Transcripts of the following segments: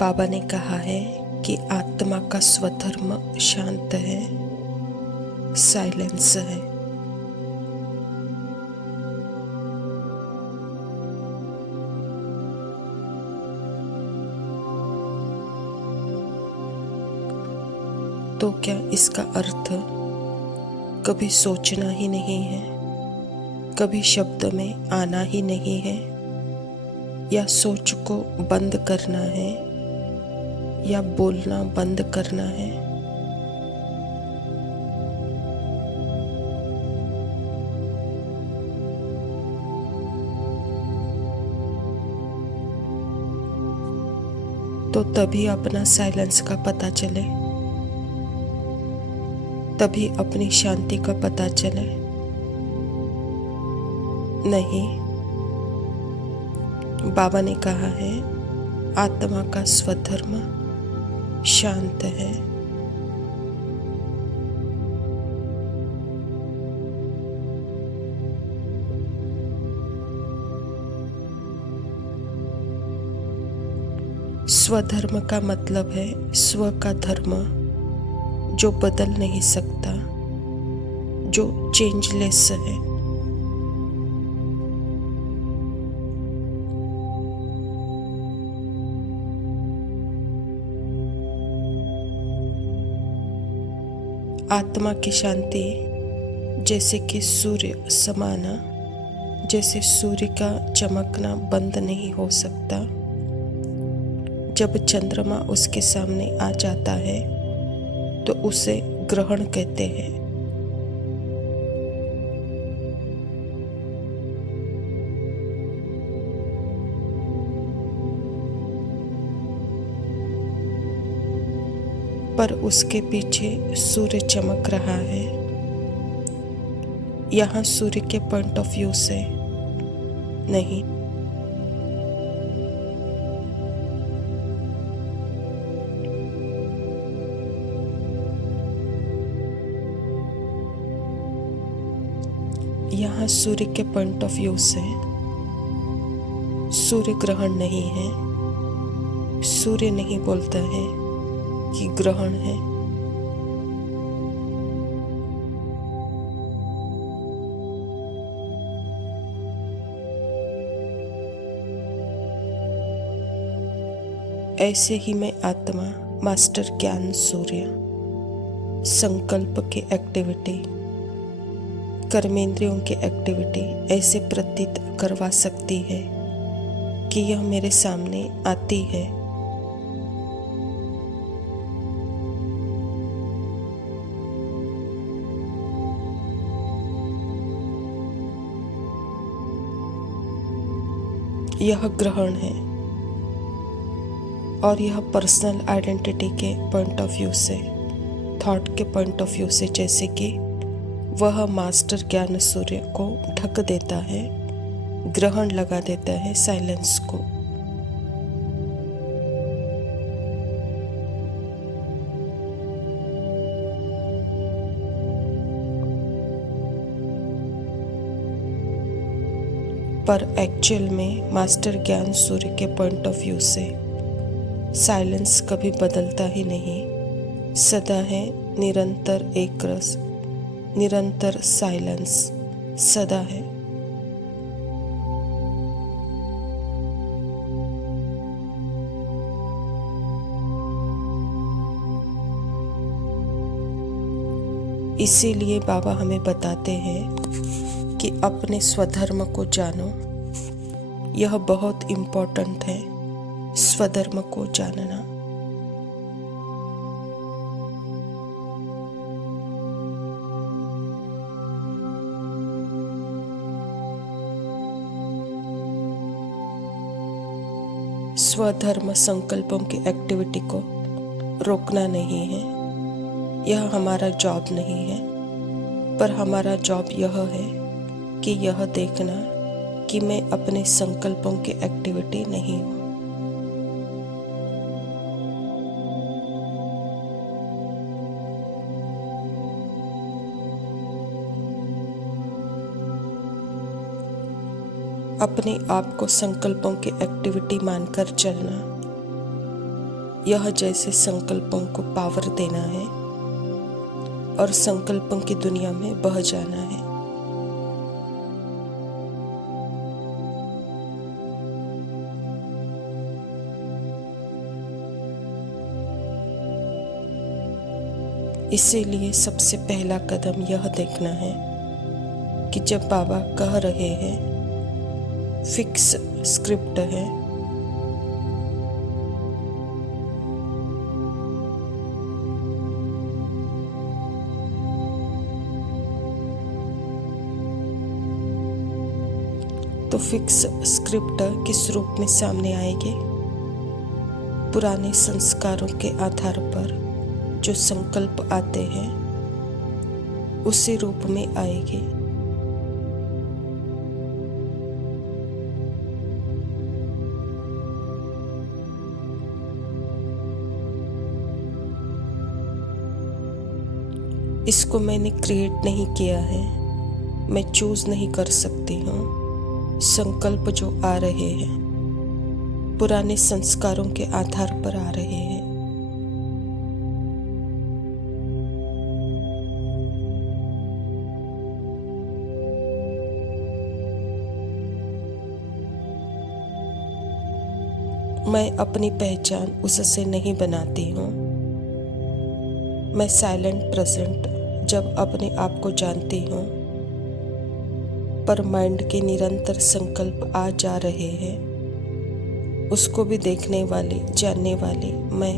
बाबा ने कहा है कि आत्मा का स्वधर्म शांत है, साइलेंस है। तो क्या इसका अर्थ कभी सोचना ही नहीं है, कभी शब्द में आना ही नहीं है, या सोच को बंद करना है, या बोलना बंद करना है? तो तभी अपना साइलेंस का पता चले, तभी अपनी शांति का पता चले। नहीं, बाबा ने कहा है आत्मा का स्वधर्म शांत है। स्वधर्म का मतलब है स्व का धर्म, जो बदल नहीं सकता, जो चेंजलेस है। आत्मा की शांति जैसे कि सूर्य समाना, जैसे सूर्य का चमकना बंद नहीं हो सकता। जब चंद्रमा उसके सामने आ जाता है तो उसे ग्रहण कहते हैं। पर उसके पीछे सूर्य चमक रहा है। यहाँ सूर्य के पॉइंट ऑफ व्यू से नहीं, यहाँ सूर्य के पॉइंट ऑफ व्यू से सूर्य ग्रहण नहीं है। सूर्य नहीं बोलता है कि ग्रहण है। ऐसे ही मैं आत्मा, मास्टर ज्ञान सूर्य, संकल्प की एक्टिविटी, कर्मेंद्रियों की एक्टिविटी ऐसे प्रतीत करवा सकती है कि यह मेरे सामने आती है। यह ग्रहण है और यह पर्सनल आइडेंटिटी के पॉइंट ऑफ व्यू से, थॉट के पॉइंट ऑफ व्यू से, जैसे कि वह मास्टर ज्ञान सूर्य को ढक देता है, ग्रहण लगा देता है साइलेंस को। पर एक्चुअल में मास्टर ज्ञान सूर्य के पॉइंट ऑफ व्यू से साइलेंस कभी बदलता ही नहीं, सदा है निरंतर एक रस, निरंतर साइलेंस सदा है। इसीलिए बाबा हमें बताते हैं कि अपने स्वधर्म को जानो। यह बहुत इम्पोर्टेंट है, स्वधर्म को जानना। स्वधर्म संकल्पों की एक्टिविटी को रोकना नहीं है, यह हमारा जॉब नहीं है। पर हमारा जॉब यह है कि यह देखना कि मैं अपने संकल्पों की एक्टिविटी नहीं हूँ। अपने आप को संकल्पों की एक्टिविटी मानकर चलना, यह जैसे संकल्पों को पावर देना है और संकल्पों की दुनिया में बह जाना है। इसीलिए सबसे पहला कदम यह देखना है कि जब बाबा कह रहे हैं फिक्स स्क्रिप्ट है, तो फिक्स स्क्रिप्ट किस रूप में सामने आएगी? पुराने संस्कारों के आधार पर जो संकल्प आते हैं उसी रूप में आएगी। इसको मैंने क्रिएट नहीं किया है, मैं चूज नहीं कर सकती हूँ। संकल्प जो आ रहे हैं पुराने संस्कारों के आधार पर आ रहे हैं। मैं अपनी पहचान उससे नहीं बनाती हूँ। मैं साइलेंट प्रेजेंट जब अपने आप को जानती हूँ, पर माइंड के निरंतर संकल्प आ जा रहे हैं, उसको भी देखने वाली जानने वाली मैं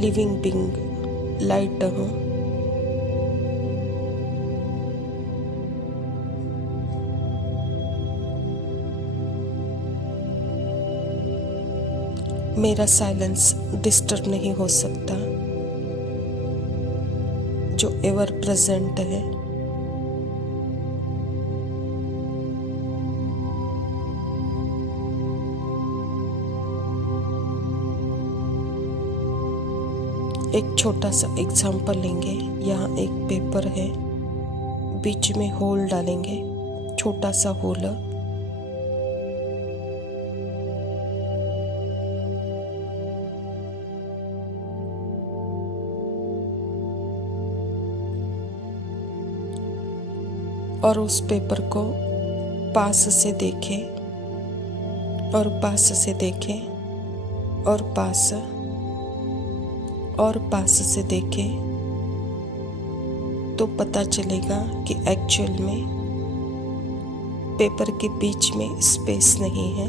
लिविंग बीइंग लाइट हूँ। मेरा साइलेंस डिस्टर्ब नहीं हो सकता, जो एवर प्रेजेंट है। एक छोटा सा एग्जाम्पल लेंगे। यहाँ एक पेपर है, बीच में होल डालेंगे, छोटा सा होल। और उस पेपर को पास से देखें और पास से देखें और पास से देखें, तो पता चलेगा कि एक्चुअल में पेपर के बीच में स्पेस नहीं है,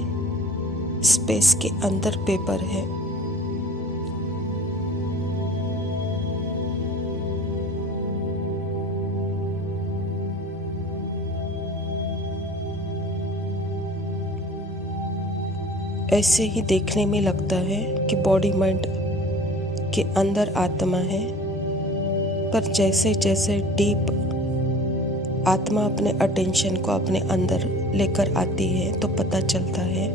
स्पेस के अंदर पेपर है। ऐसे ही देखने में लगता है कि बॉडी माइंड के अंदर आत्मा है, पर जैसे जैसे डीप आत्मा अपने अटेंशन को अपने अंदर लेकर आती है, तो पता चलता है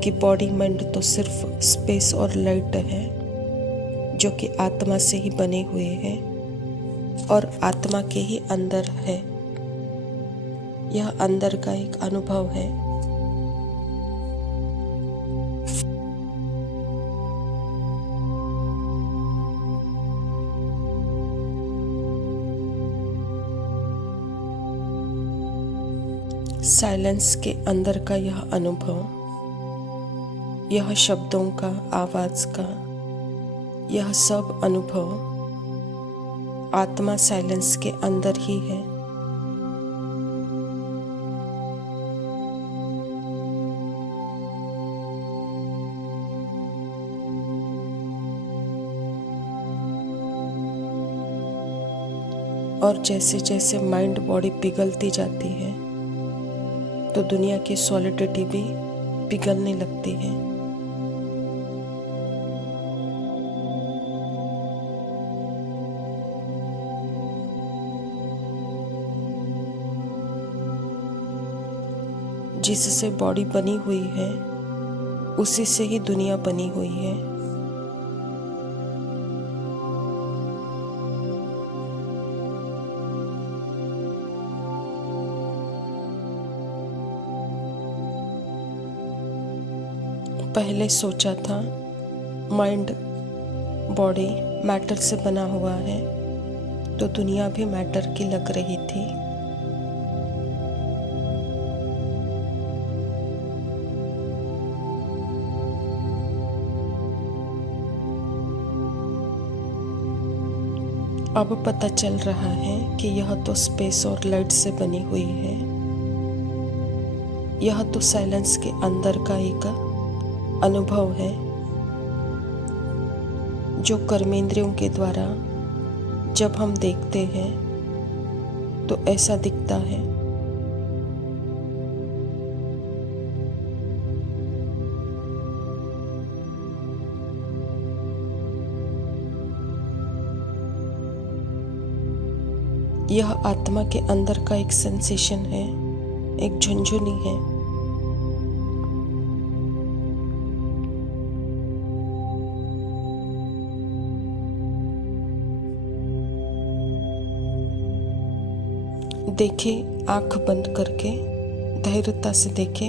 कि बॉडी माइंड तो सिर्फ स्पेस और लाइट है, जो कि आत्मा से ही बने हुए हैं और आत्मा के ही अंदर है। यह अंदर का एक अनुभव है। साइलेंस के अंदर का यह अनुभव, यह शब्दों का, आवाज का, यह सब अनुभव आत्मा साइलेंस के अंदर ही है। और जैसे जैसे माइंड बॉडी पिघलती जाती है, तो दुनिया की सॉलिडिटी भी पिघलने लगती है। जिससे बॉडी बनी हुई है, उसी से ही दुनिया बनी हुई है। पहले सोचा था माइंड बॉडी मैटर से बना हुआ है, तो दुनिया भी मैटर की लग रही थी। अब पता चल रहा है कि यह तो स्पेस और लाइट से बनी हुई है। यह तो साइलेंस के अंदर का एक अनुभव है, जो कर्मेंद्रियों के द्वारा जब हम देखते हैं तो ऐसा दिखता है। यह आत्मा के अंदर का एक सेंसेशन है, एक झुनझुनी है। देखे, आंख बंद करके धैर्यता से देखे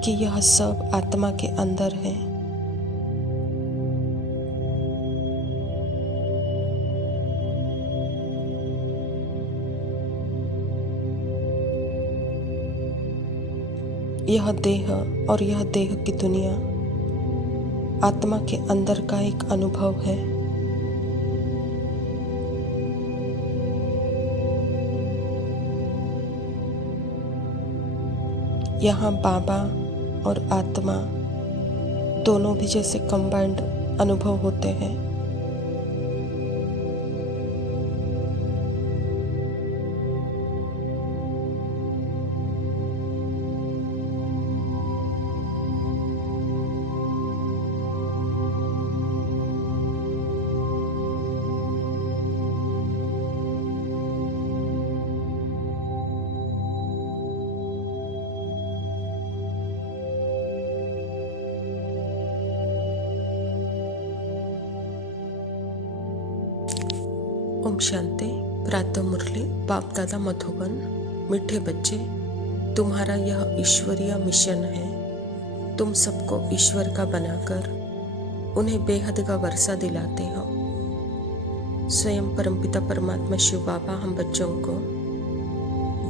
कि यह सब आत्मा के अंदर है। यह देह और यह देह की दुनिया आत्मा के अंदर का एक अनुभव है। यहाँ बाबा और आत्मा दोनों भी जैसे कंबाइंड अनुभव होते हैं। ओम शांति। प्रातः मुरली। बाप दादा मधुबन। मीठे बच्चे, तुम्हारा यह ईश्वरीय मिशन है। तुम सबको ईश्वर का बनाकर उन्हें बेहद का वर्षा दिलाते हो। स्वयं परमपिता परमात्मा शिव बाबा हम बच्चों को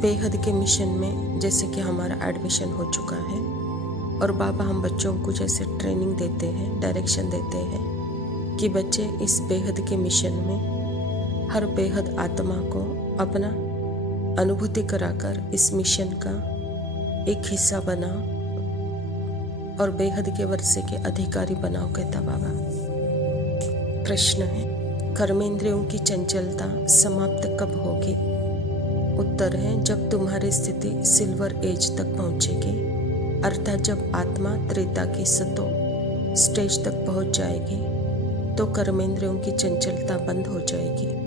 बेहद के मिशन में, जैसे कि हमारा एडमिशन हो चुका है, और बाबा हम बच्चों को जैसे ट्रेनिंग देते हैं, डायरेक्शन देते हैं कि बच्चे इस बेहद के मिशन में हर बेहद आत्मा को अपना अनुभूति कराकर इस मिशन का एक हिस्सा बनाओ और बेहद के वर्षे के अधिकारी बनाओ, कहता बाबा। प्रश्न है, कर्मेंद्रियों की चंचलता समाप्त कब होगी? उत्तर है, जब तुम्हारी स्थिति सिल्वर एज तक पहुंचेगी, अर्थात जब आत्मा त्रेता की सतो स्टेज तक पहुंच जाएगी तो कर्मेंद्रियों की चंचलता बंद हो जाएगी।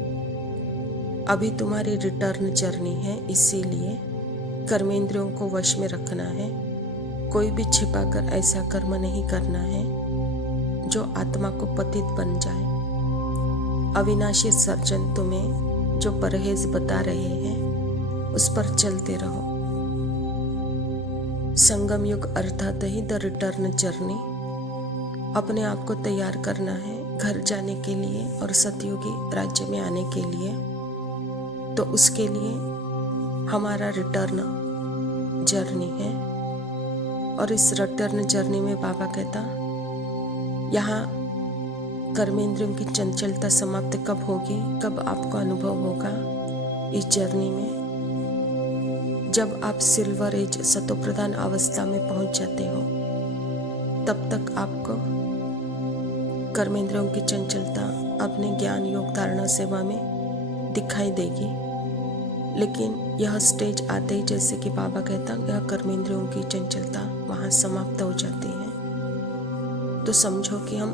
अभी तुम्हारी रिटर्न जर्नी है, इसीलिए कर्मेंद्रियों को वश में रखना है। कोई भी छिपाकर ऐसा कर्म नहीं करना है जो आत्मा को पतित बन जाए। अविनाशी सर्जन तुम्हें जो परहेज बता रहे हैं उस पर चलते रहो। संगम युग अर्थात ही द रिटर्न जर्नी। अपने आप को तैयार करना है घर जाने के लिए और सतयुगी राज्य में आने के लिए। तो उसके लिए हमारा रिटर्न जर्नी है, और इस रिटर्न जर्नी में बाबा कहता, यहाँ कर्मेंद्रियों की चंचलता समाप्त कब होगी, कब आपको अनुभव होगा इस जर्नी में? जब आप सिल्वर एज सतो प्रधान अवस्था में पहुंच जाते हो, तब तक आपको कर्मेंद्रियों की चंचलता अपने ज्ञान योग धारणा सेवा में दिखाई देगी। लेकिन यह स्टेज आते ही, जैसे कि बाबा कहता, यह कर्मेंद्रियों की चंचलता वहाँ समाप्त हो जाती है। तो समझो कि हम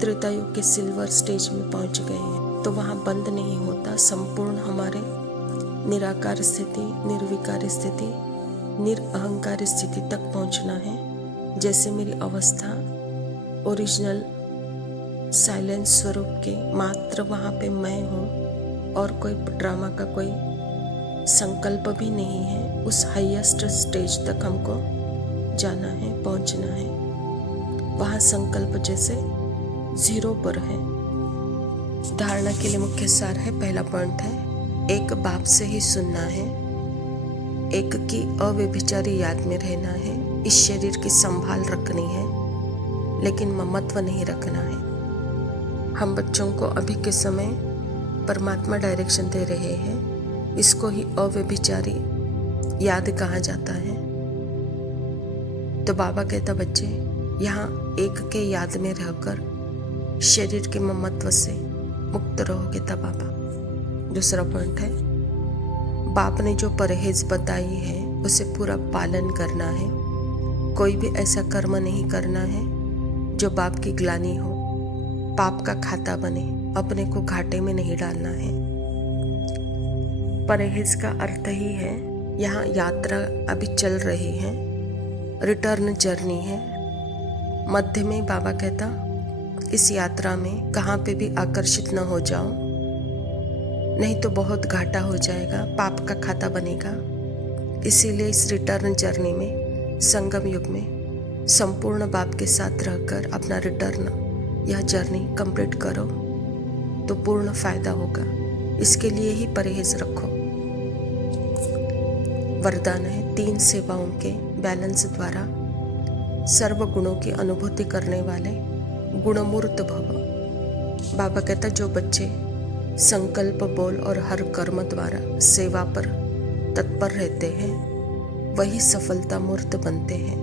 त्रेता युग के सिल्वर स्टेज में पहुँच गए हैं। तो वहाँ बंद नहीं होता, संपूर्ण हमारे निराकार स्थिति, निर्विकार स्थिति, निरअहंकार स्थिति तक पहुँचना है। जैसे मेरी अवस्था ओरिजिनल साइलेंस स्वरूप के मात्र वहाँ पे मैं हूँ और कोई ड्रामा का कोई संकल्प भी नहीं है। उस हाईएस्ट स्टेज तक हमको जाना है, पहुंचना है। वहाँ संकल्प जैसे 0 पर है। धारणा के लिए मुख्य सार है, पहला पॉइंट है, एक बाप से ही सुनना है, एक की अव्यभिचारी याद में रहना है, इस शरीर की संभाल रखनी है लेकिन ममत्व नहीं रखना है। हम बच्चों को अभी के समय परमात्मा डायरेक्शन दे रहे हैं, इसको ही अव्यभिचारी याद कहा जाता है। तो बाबा कहता, बच्चे यहाँ एक के याद में रहकर शरीर के ममत्व से मुक्त रहोगे तब बाबा। दूसरा पॉइंट है, बाप ने जो परहेज बताई है उसे पूरा पालन करना है। कोई भी ऐसा कर्म नहीं करना है जो बाप की ग्लानि हो, पाप का खाता बने, अपने को घाटे में नहीं डालना है। परहेज का अर्थ ही है, यहाँ यात्रा अभी चल रही है, रिटर्न जर्नी है। मध्य में बाबा कहता, इस यात्रा में कहाँ पे भी आकर्षित न हो जाओ, नहीं तो बहुत घाटा हो जाएगा, पाप का खाता बनेगा। इसीलिए इस रिटर्न जर्नी में, संगम युग में संपूर्ण बाप के साथ रहकर अपना रिटर्न यह जर्नी कंप्लीट करो तो पूर्ण फायदा होगा। इसके लिए ही परहेज रखो। वरदान है, 3 सेवाओं के बैलेंस द्वारा सर्व गुणों की अनुभूति करने वाले गुणमूर्त भव। बाबा कहता, जो बच्चे संकल्प, बोल और हर कर्म द्वारा सेवा पर तत्पर रहते हैं वही सफलता मूर्त बनते हैं।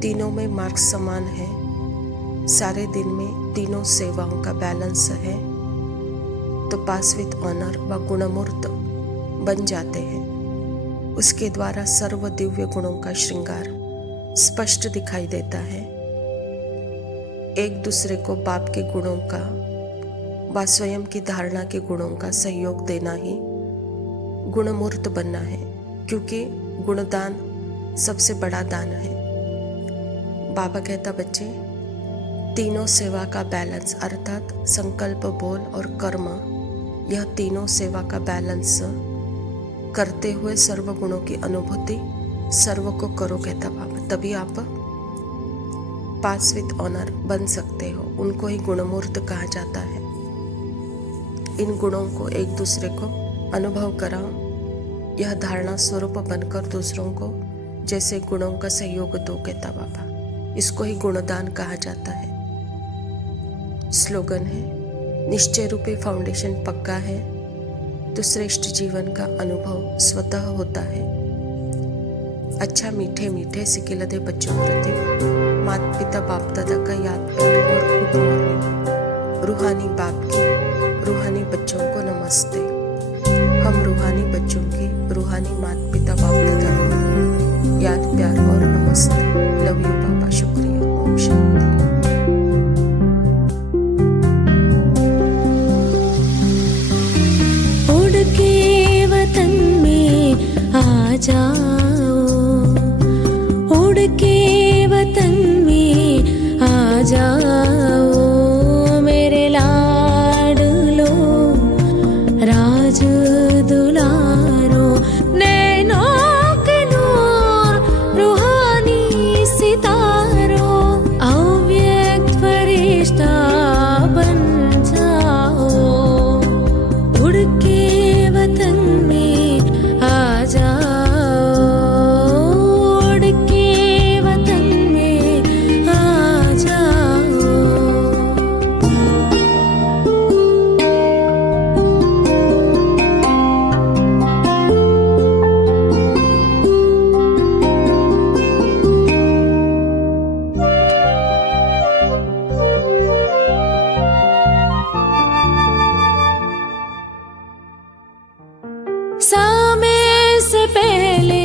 तीनों में मार्क्स समान है, सारे दिन में तीनों सेवाओं का बैलेंस है तो पास विद ऑनर व गुणमूर्त बन जाते हैं। उसके द्वारा सर्व दिव्य गुणों का श्रृंगार स्पष्ट दिखाई देता है। एक दूसरे को बाप के गुणों का व स्वयं की धारणा के गुणों का सहयोग देना ही गुणमूर्त बनना है, क्योंकि गुणदान सबसे बड़ा दान है। बाबा कहता, बच्चे तीनों सेवा का बैलेंस अर्थात संकल्प, बोल और कर्म, यह तीनों सेवा का बैलेंस करते हुए सर्व गुणों की अनुभूति सर्व को करो कहता बाबा। तभी आप पास विद ऑनर बन सकते हो। उनको ही गुणमूर्त कहा जाता है। इन गुणों को एक दूसरे को अनुभव कराओ, यह धारणा स्वरूप बनकर दूसरों को जैसे गुणों का सहयोग दो कहता बाबा। इसको ही गुणदान कहा जाता है। स्लोगन है, निश्चय रूपी फाउंडेशन पक्का है तो श्रेष्ठ जीवन का अनुभव स्वतः होता है। अच्छा मीठे मीठे सिकिलदे बच्चों प्रति माता पिता बाप दादा का याद प्यार और गुड मॉर्निंग। रूहानी बाप की रूहानी बच्चों को नमस्ते। हम रूहानी बच्चों की रूहानी माता पिता बाप दादा को याद प्यार और नमस्ते। लव यू पापा, शुक्रिया, ओम शांति। उड़ के वतन में आ जाओ, उड़ के वतन में आ जाओ, मेरे लाडलो राज दुलारो, नैनों के नूर रूहानी सितारो, अव्यक्त फरिश्ता बन जाओ। उड़ के वतन में आ जाओ, उड़ के वतन में आ जाओ। समय से पहले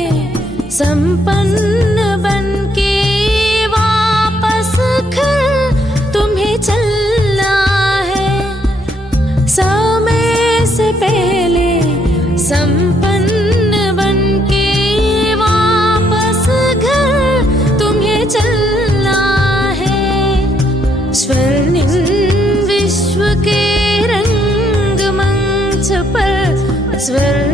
संपन्न बन के वापस घर तुम्हें चलना है। समय से पहले संपन्न बन के वापस घर तुम्हें चलना है। स्वर्णिम विश्व के रंगमंच पर स्वर